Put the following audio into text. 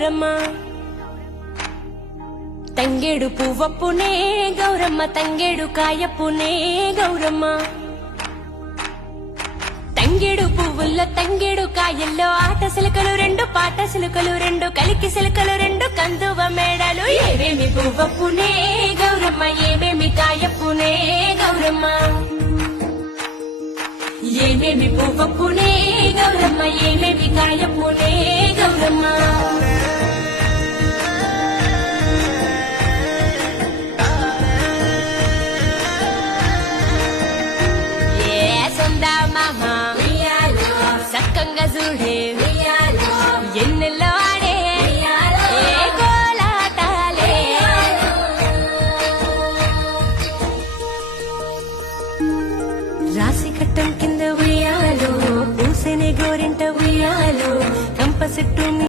గౌరమ్మ తంగేడు పువ్వప్పునే గౌరమ్మ తంగేడు కాయప్పునే గౌరమ్మ తంగేడు పువ్వుల్లో తంగేడు కాయల్లో ఆట సిలకలు రెండు పాట సిలకలు రెండు కలికి సిలకలు రెండు కందువ మేడలు ఏమేమి పువ్వప్పునే గౌరమ్మ ఏమేమి కాయప్పునే గౌరమ్మ ఏమేమి పువ్వప్పునే గౌరమ్మ ఏమేమి కాయప్పునే గౌరమ్మ